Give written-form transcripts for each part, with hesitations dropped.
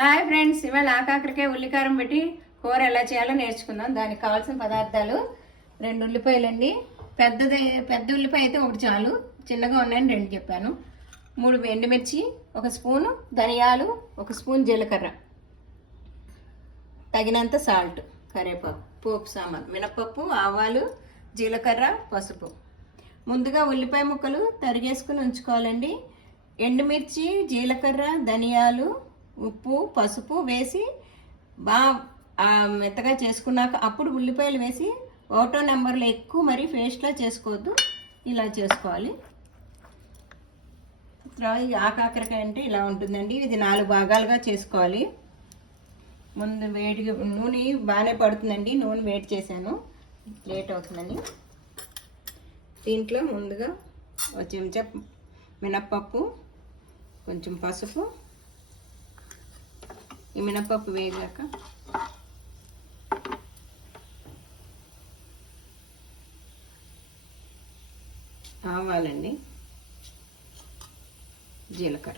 Hi friends, ఇవాళ ఆకాకరకాయ ఉల్లికారం పెట్టి కూర ఎలా చేయాలో నేర్చుకుందాం. దానికి కావాల్సిన పదార్థాలు 2 ఉల్లిపాయలండి. పెద్ద ఉల్లిపాయ అయితే ఒకటి చాలు, చిన్నగా ఉన్నాయని 2 చెప్పాను. 3 ఎండుమిర్చి, 1 స్పూను ధనియాలు, 1 స్పూన్ జీలకర్ర, తగినంత సాల్ట్, కరివేపాకు, పోపు సామాన్, మినపప్పు, ఆవాలు, జీలకర్ర, పసుపు. ముందుగా ఉల్లిపాయ ముక్కలు తరిగేసుకుని ఉంచుకోవాలండి. ఎండుమిర్చి, జీలకర్ర, ధనియాలు, ఉప్పు, పసుపు వేసి బాగా మెత్తగా చేసుకున్నాక అప్పుడు ఉల్లిపాయలు వేసి 1 నెంబర్లో ఎక్కువ మరి పేస్ట్లా చేసుకోవద్దు, ఇలా చేసుకోవాలి. ఆకాకరకాయ అంటే ఇలా ఉంటుందండి. ఇది 4 భాగాలుగా చేసుకోవాలి. ముందు నూనె బాగానే పడుతుందండి. నూనె వేడి చేశాను, లేట్ అవుతుందని. దీంట్లో ముందుగా 1 చెంచా మినప్పప్పు, కొంచెం పసుపు. ఈ మినపప్పు వేగాక ఆవాలండి, జీలకర్ర.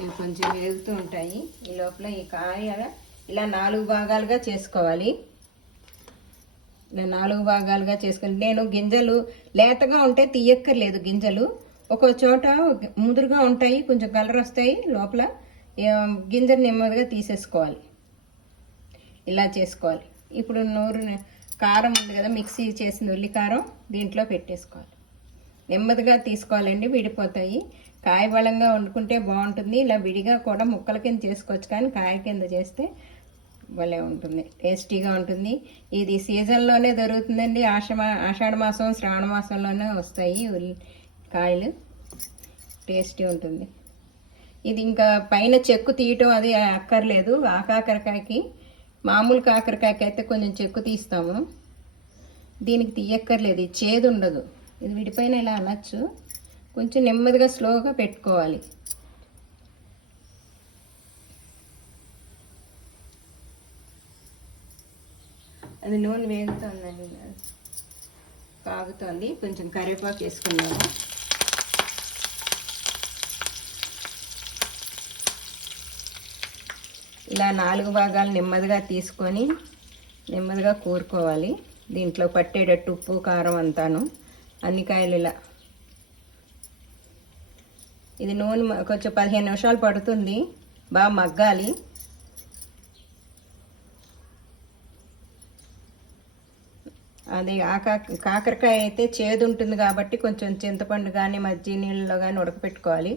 ఇవి కొంచెం వేగుతూ ఉంటాయి. ఈ లోపల ఈ కాయ ఇలా 4 భాగాలుగా చేసుకోవాలి. నేను 4 భాగాలుగా చేసుకుని గింజలు లేతగా ఉంటే తీయక్కర్లేదు. గింజలు ఒక చోట ముదురుగా ఉంటాయి, కొంచెం కలర్ వస్తాయి, లోపల గింజలు నెమ్మదిగా తీసేసుకోవాలి. ఇలా చేసుకోవాలి. ఇప్పుడు కారం ఉంది కదా, మిక్సీ చేసిన ఉల్లి కారం దీంట్లో పెట్టేసుకోవాలి. నెమ్మదిగా తీసుకోవాలండి, విడిపోతాయి. కాయ బలంగా వండుకుంటే బాగుంటుంది. ఇలా విడిగా కూడా ముక్కల కింద చేసుకోవచ్చు, కానీ కాయ కింద చేస్తే భలే ఉంటుంది, టేస్టీగా ఉంటుంది. ఇది సీజన్లోనే దొరుకుతుందండి. ఆషాఢ మాసం, శ్రావణ మాసంలోనే వస్తాయి కాయలు. టేస్టీ ఉంటుంది. ఇది ఇంకా పైన చెక్కు తీయటం అది అక్కర్లేదు. ఆకాకరకాయకి, మామూలు కాకరకాయకి అయితే కొంచెం చెక్కు తీస్తాము, దీనికి తీయక్కర్లేదు. ఇది చేదు ఉండదు. ఇది విడిపైన ఇలా అనొచ్చు. కొంచెం నెమ్మదిగా స్లోగా పెట్టుకోవాలి. అది నూనె వేగుతుందండి, కాగుతుంది. కొంచెం కరివేపాకు వేసుకున్నాము. ఇలా 4 భాగాలు నెమ్మదిగా తీసుకొని నెమ్మదిగా కూరుకోవాలి. దీంట్లో పట్టేటట్టు ఉప్పు, కారం అంతాను, అన్ని కాయలు ఇలా. ఇది నూనె కొంచెం 15 నిమిషాలు పడుతుంది, బాగా మగ్గాలి. అది కాకరకాయ అయితే చేదు ఉంటుంది కాబట్టి కొంచెం చింతపండు కానీ మజ్జిగ నీళ్ళలో కానీ ఉడకపెట్టుకోవాలి.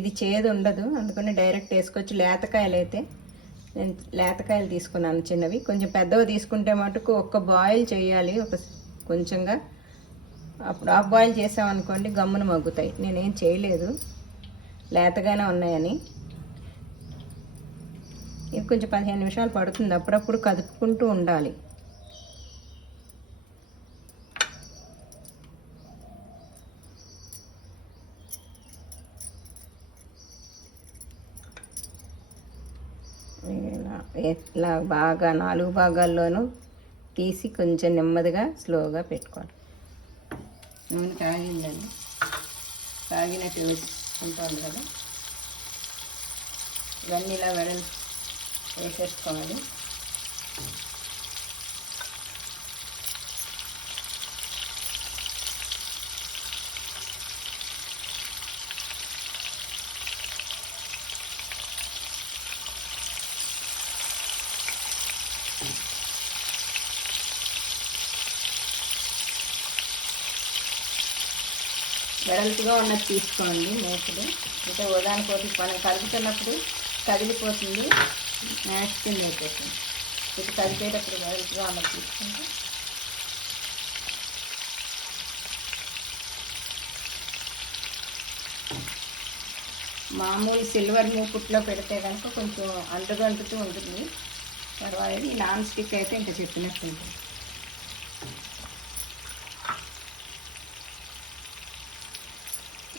ఇది చేదు ఉండదు, అందుకని డైరెక్ట్ వేసుకోవచ్చు. లేతకాయలు అయితే నేను లేతకాయలు తీసుకున్నాను, చిన్నవి. కొంచెం పెద్దవి తీసుకుంటే మటుకు ఒక్క బాయిల్ చేయాలి, కొంచెంగా. అప్పుడు హాఫ్ బాయిల్ చేసామనుకోండి గమ్మున మగ్గుతాయి. నేనేం చేయలేదు, లేతగానే ఉన్నాయని. ఇది కొంచెం 15 నిమిషాలు పడుతుంది, అప్పుడప్పుడు కదుపుకుంటూ ఉండాలి. ఇలా బాగా 4 భాగాల్లోనూ తీసి కొంచెం నెమ్మదిగా స్లోగా పెట్టుకోవాలి. నూనె కాగిందండి, కాగినట్టు ఉంటుంది కదా. ఇవన్నీ ఇలా వేసేసుకోవాలి. వెడల్పుగా ఉన్నది తీసుకోండి మూకుడు. అంటే ఉదాహరణకోటి మనం కలుపుతున్నప్పుడు కదిలిపోతుంది, మ్యాచ్ కింద అయిపోతుంది. ఇది కలిపేటప్పుడు వెడల్పుగా ఉన్నది తీసుకుంటే మామూలు సిల్వర్ మూకుట్లో పెడితే కనుక కొంచెం అంటుతూ ఉంటుంది. తర్వాత ఈ నాన్ స్టిక్ అయితే ఇంకా చెప్పినట్టు ఉంటుంది.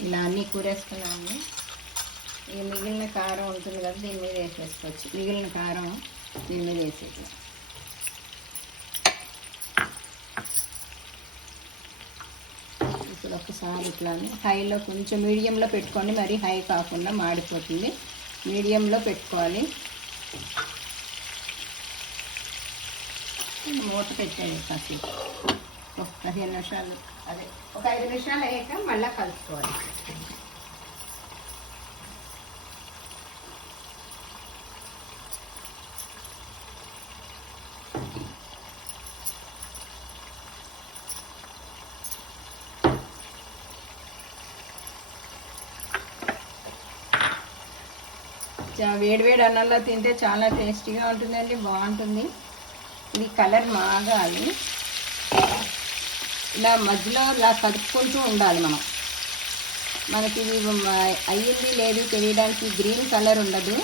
ఇలా అన్నీ కూరేసుకున్నాము. ఈ మిగిలిన కారం ఉంటుంది కదా, దీని మీద వేసేసుకోవచ్చు. మిగిలిన కారం దీని మీద వేసేది. ఇప్పుడు ఒకసారి ఇట్లానే హైలో కొంచెం మీడియంలో పెట్టుకోండి, మరి హై కాకుండా మాడిపోతుంది. మీడియంలో పెట్టుకోవాలి. మూత పెట్టండి కాసేపు, ఒక 15 నిమిషాలు, అదే ఒక 5 నిమిషాలు అయ్యాక మళ్ళీ కలుపుకోవాలి. వేడివేడి అన్నంలో తింటే చాలా టేస్టీగా ఉంటుందండి, బాగుంటుంది. ఇది కలర్ మాగాలి, ఇలా మధ్యలో ఇలా కదుపుకుంటూ ఉండాలి. మనకి ఇది అయ్యింది లేదు తెలియడానికి గ్రీన్ కలర్ ఉండదు,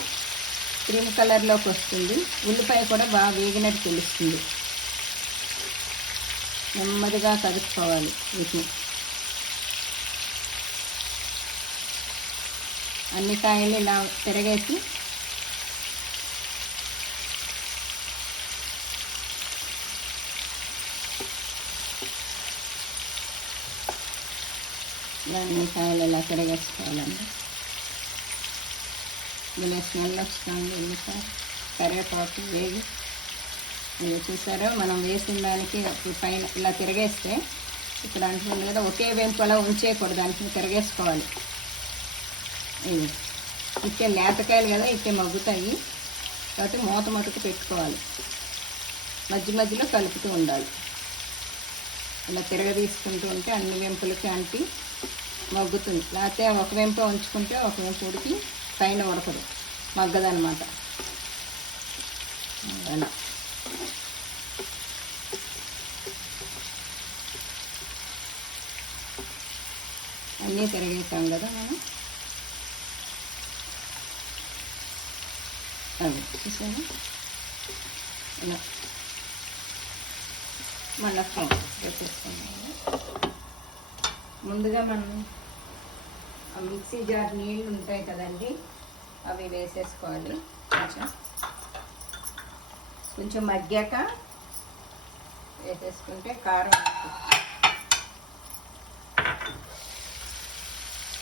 క్రీమ్ కలర్లోకి వస్తుంది. ఉల్లిపాయ కూడా బాగా వేగినట్టు తెలుస్తుంది. నెమ్మదిగా కదుపుకోవాలి వీటిని. అన్ని కాయలు ఇలా తిరగేసి అన్ని కాయలు ఇలా తిరగేసుకోవాలండి. ఇలా స్మెల్ వస్తుంది. ఉల్లిపాయ కరివేపాకు వేగి ఇది చూసారో, మనం వేసిన దానికి పైన ఇలా తిరగేస్తే ఇప్పుడు అంటుంది కదా, ఒకే వెంపు అలా ఉంచేయకూడదు, దానికి తిరగేసుకోవాలి. ఇది ఇట్టే లేతకాయలు కదా, ఇట్టే మగ్గుతాయి కాబట్టి మూత మటుకు పెట్టుకోవాలి. మధ్య మధ్యలో కలుపుతూ ఉండాలి. ఇలా తిరగదీసుకుంటూ ఉంటే అన్ని వెంపులకి అంటి మగ్గుతుంది. లేకపోతే ఒక వెంపు ఉంచుకుంటే ఒక వెంపు ఉడికి పైన ఉడకదు, మగ్గదనమాట. అలా అన్నీ తిరగేసాం కదా మనం. అది చూసాను ఇలా మళ్ళీ పెట్టేసుకున్నాము. ముందుగా మనం ఆ మిక్సీ జార్ నీళ్ళు ఉంటాయి కదండి, అవి వేసేసుకోవాలి. కొంచెం మగ్గాక వేసేసుకుంటే కారం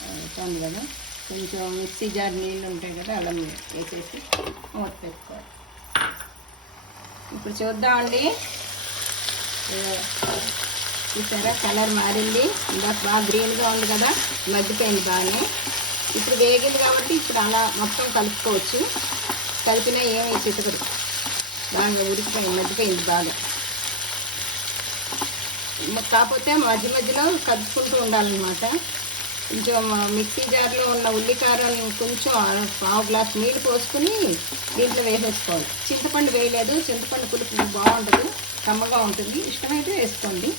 అవుతుంది కదా. కొంచెం మిక్సీ జార్ నీళ్ళు ఉంటాయి కదా, అలా వేసేసి మూత పెట్టుకోవాలి. ఇప్పుడు చూద్దామండి. చూసారా, కలర్ మారింది. ఇందాక బాగా గ్రీన్గా ఉంది కదా, మగ్గిపోయింది బాగానే. ఇప్పుడు వేగింది కాబట్టి ఇప్పుడు అలా మొత్తం కలుపుకోవచ్చు. కలిపినా ఏమి చితకదు, బాగా ఉడికిపోయింది, మగ్గిపోయింది బాగా. కాకపోతే మధ్య మధ్యలో కలుపుకుంటూ ఉండాలన్నమాట. కొంచెం మిక్సీ జార్లో ఉన్న ఉల్లికారం కొంచెం 1/2 గ్లాస్ నీళ్ళు పోసుకుని దీంట్లో వేసేసుకోవాలి. చింతపండు వేయలేదు, చింతపండు పులుపు బాగుంటుంది, కమ్మగా ఉంటుంది. ఇష్టమైతే వేసుకోండి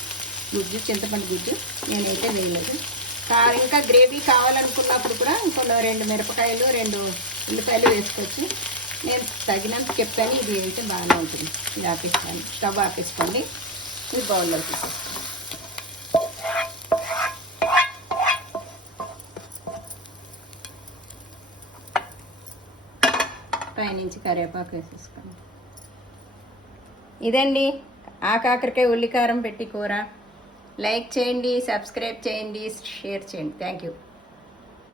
గుజ్జు, చింతపండు గుజ్జు. నేనైతే వేయలేదు. ఇంకా గ్రేవీ కావాలనుకున్నప్పుడు కూడా ఇంకో 2 మిరపకాయలు 2 ఉల్లిపాయలు వేసుకోవచ్చు. నేను తగినంత చెప్పాను, ఇది అయితే బాగానే ఉంటుంది. ఇది ఆపేస్తాను, స్టవ్ ఆపేసుకోండి. ఇది బౌల్లో తీసేస్తాను. పైనుంచి కరివేపాకు వేసేసుకోండి. ఇదండి కాకరకాయ ఉల్లికారం పెట్టి కూర. లైక్ చేయండి, సబ్స్క్రైబ్ చేయండి, షేర్ చేయండి. Thank you.